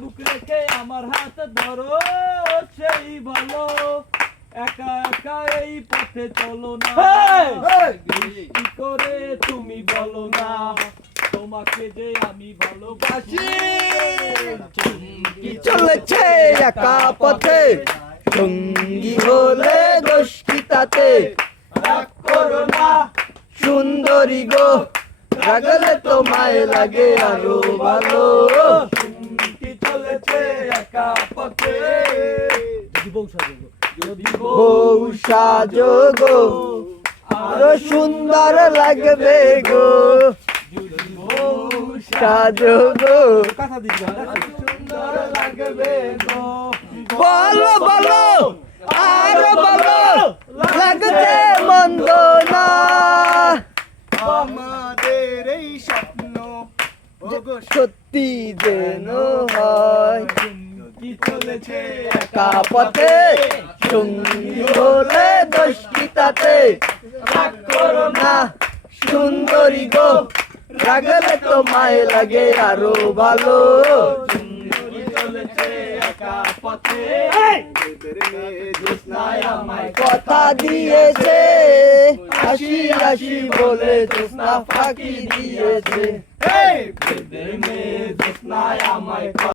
বুক রেখে আমার হাত ধরো সেই ভালো একা একা এই পথে চলো না কি করে তুমি বলো না তোমাকে যে আমি ভালোবাসি কি চলেছে একা পথে সঙ্গী হলে গোষ্ঠী তাতে রাগ করো না সুন্দরী গো রাগলে তোমায় লাগে আরো ভালো কি চলেছে একা পথে যদি বউ সাজো গো আরো সুন্দর লাগবে গো যদি বউ সাজো গো সুন্দর লাগবে গো বলো বলো আরো বলো লাগছে মন্দ না আমাদের এই স্বপ্ন ওগো সত্যি যেন হয় কি চলেছে একা পথে সঙ্গী হলে দোষী তাতে রাগ করো না সুন্দরী গো রাগলে তোমায় লাগে আরো ভালো কি চলেছে একা পথে জোৎস্নায় আমায় কথা দিয়েছে হাসি হাসি বলে জোৎস্না ফাঁকি দিয়েছে মেয়ে জোৎস্নায় আমায়